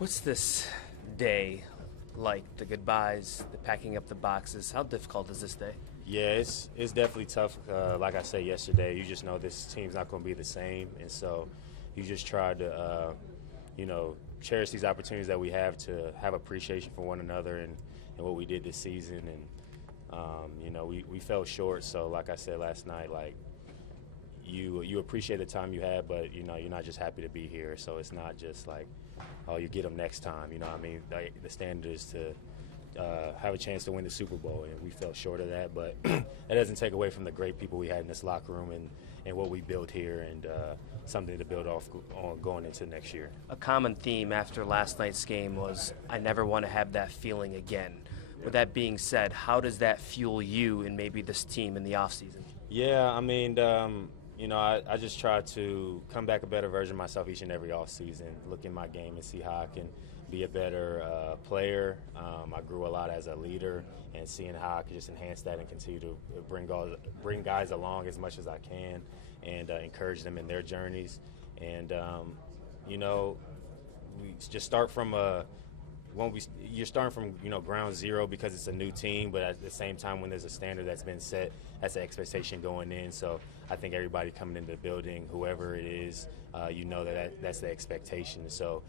What's this day like? The goodbyes, the packing up the boxes. How difficult is this day? Yeah, it's definitely tough. Like I said yesterday, you just know this team's not going to be the same, and so you just try to, cherish these opportunities that we have to have appreciation for one another and what we did this season. And we fell short. So, like I said last night, like you appreciate the time you had, but you're not just happy to be here. So it's not just like, oh, you get them next time. You know what I mean? Like, the standard is to have a chance to win the Super Bowl, and we fell short of that. But that doesn't take away from the great people we had in this locker room and what we built here, and something to build off on going into next year. A common theme after last night's game was, I never want to have that feeling again. With that being said, how does that fuel you and maybe this team in the offseason? Yeah, I mean, I just try to come back a better version of myself each and every offseason, look in my game and see how I can be a better player. I grew a lot as a leader, and seeing how I can just enhance that and continue to bring guys along as much as I can and encourage them in their journeys. And, we just start from you're starting from ground zero because it's a new team, but at the same time, when there's a standard that's been set, that's the expectation going in. So I think everybody coming into the building, whoever it is, that's the expectation. So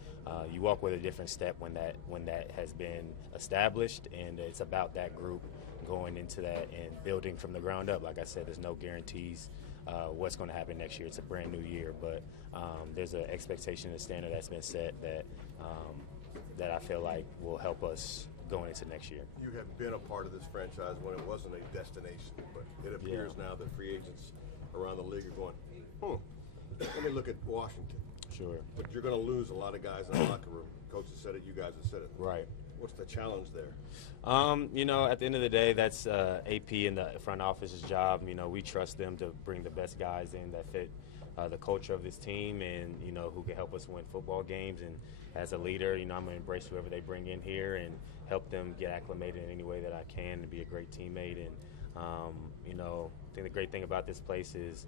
you walk with a different step when that has been established, and it's about that group going into that and building from the ground up. Like I said, there's no guarantees what's going to happen next year. It's a brand new year, but there's an expectation and standard that's been set that I feel like will help us going into next year. You have been a part of this franchise when it wasn't a destination, but it appears now that free agents around the league are going, let me look at Washington. Sure. But you're going to lose a lot of guys in the locker room. Coaches said it, you guys have said it. Right. What's the challenge there? At the end of the day, that's AP and the front office's job. We trust them to bring the best guys in that fit the culture of this team and, who can help us win football games. And as a leader, I'm going to embrace whoever they bring in here and help them get acclimated in any way that I can and be a great teammate. And, I think the great thing about this place is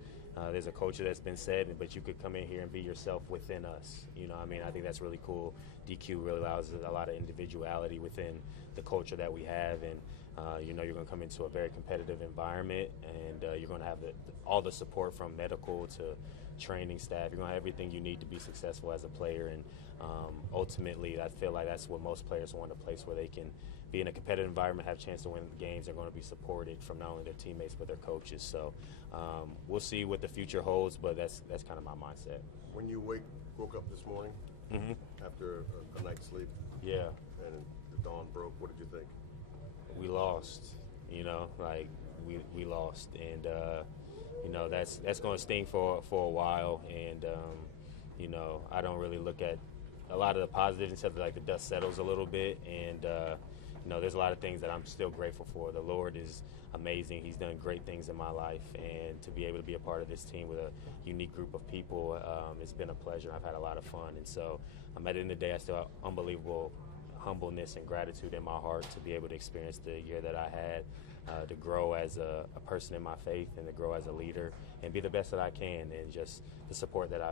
there's a culture that's been set, but you could come in here and be yourself within us. I think that's really cool. DQ really allows a lot of individuality within the culture that we have. And, you're going to come into a very competitive environment, and you're going to have all the support from medical to training staff. You're going to have everything you need to be successful as a player. And ultimately, I feel like that's what most players want, a place where they can be in a competitive environment, have a chance to win games. They're going to be supported from not only their teammates but their coaches. So we'll see what the future holds, but that's kind of my mindset. When you woke up this morning after a night's sleep, yeah, and the dawn broke, what did you think? We lost. We lost, and that's going to sting for a while. And I don't really look at a lot of the positives until the dust settles a little bit. And there's a lot of things that I'm still grateful for. The Lord is amazing. He's done great things in my life, and to be able to be a part of this team with a unique group of people, it's been a pleasure. I've had a lot of fun, and so at the end of the day, I still have unbelievable humbleness and gratitude in my heart to be able to experience the year that I had, to grow as a person in my faith and to grow as a leader and be the best that I can. And just the support that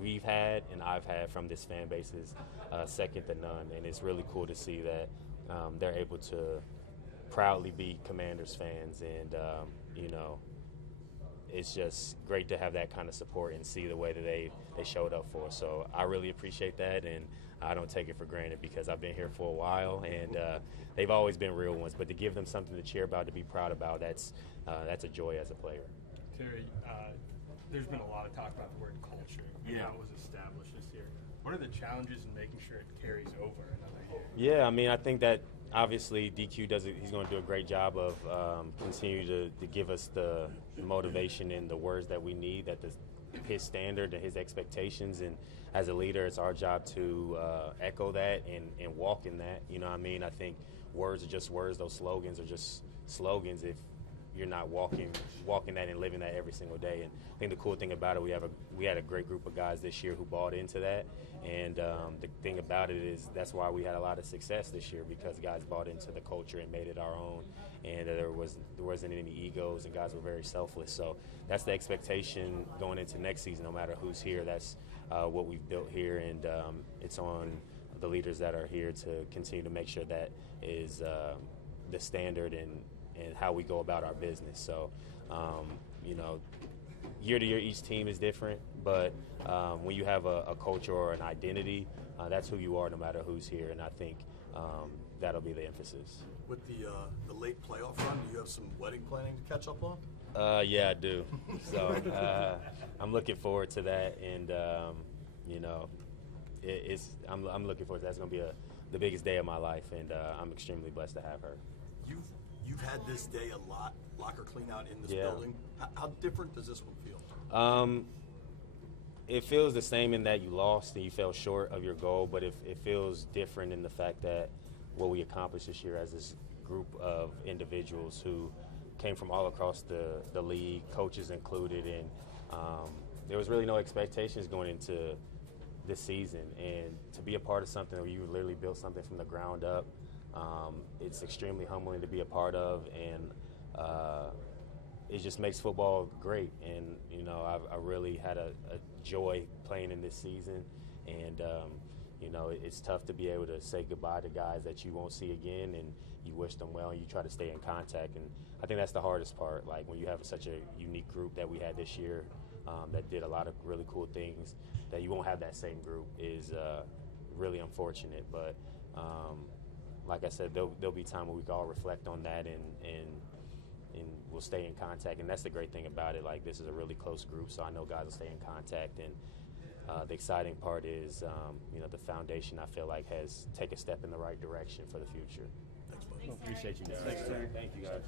we've had and I've had from this fan base is second to none. And it's really cool to see that they're able to proudly be Commanders fans. And, it's just great to have that kind of support and see the way that they showed up for us. So I really appreciate that, and I don't take it for granted because I've been here for a while, and they've always been real ones. But to give them something to cheer about, to be proud about, that's a joy as a player. Terry, there's been a lot of talk about the word culture and how it was established this year. What are the challenges in making sure it carries over another year? Yeah, I think that obviously DQ he's going to do a great job of continue to give us the motivation and the words that we need, that his standard and his expectations. And as a leader, it's our job to echo that and walk in that. I think words are just words. Those slogans are just slogans if you're not walking that and living that every single day. And I think the cool thing about it, we had a great group of guys this year who bought into that. And the thing about it is that's why we had a lot of success this year, because guys bought into the culture and made it our own. And there wasn't any egos, and guys were very selfless. So that's the expectation going into next season. No matter who's here, that's what we've built here, and it's on the leaders that are here to continue to make sure that is the standard and how we go about our business. So, you know, year to year, each team is different, but when you have a culture or an identity, that's who you are no matter who's here, and I think that'll be the emphasis. With the late playoff run, do you have some wedding planning to catch up on? Yeah, I do. So I'm looking forward to that, and you know, I'm looking forward to that. It's going to be the biggest day of my life, and I'm extremely blessed to have her. You've had this day a lot, locker clean out in this building. How different does this one feel? It feels the same in that you lost and you fell short of your goal, but it feels different in the fact that what we accomplished this year as this group of individuals who came from all across the league, coaches included, and there was really no expectations going into this season. And to be a part of something where you literally built something from the ground up, it's extremely humbling to be a part of, and it just makes football great. And, you know, I really had a joy playing in this season, and, you know, it's tough to be able to say goodbye to guys that you won't see again, and you wish them well, and you try to stay in contact. And I think that's the hardest part, like when you have such a unique group that we had this year that did a lot of really cool things, that you won't have that same group is really unfortunate. But like I said, there'll be time where we can all reflect on that, and we'll stay in contact. And that's the great thing about it. Like, this is a really close group, so I know guys will stay in contact. And the exciting part is, you know, the foundation, I feel like, has taken a step in the right direction for the future. Thanks, bud. Appreciate you guys. Thanks, Terry. Thank you guys.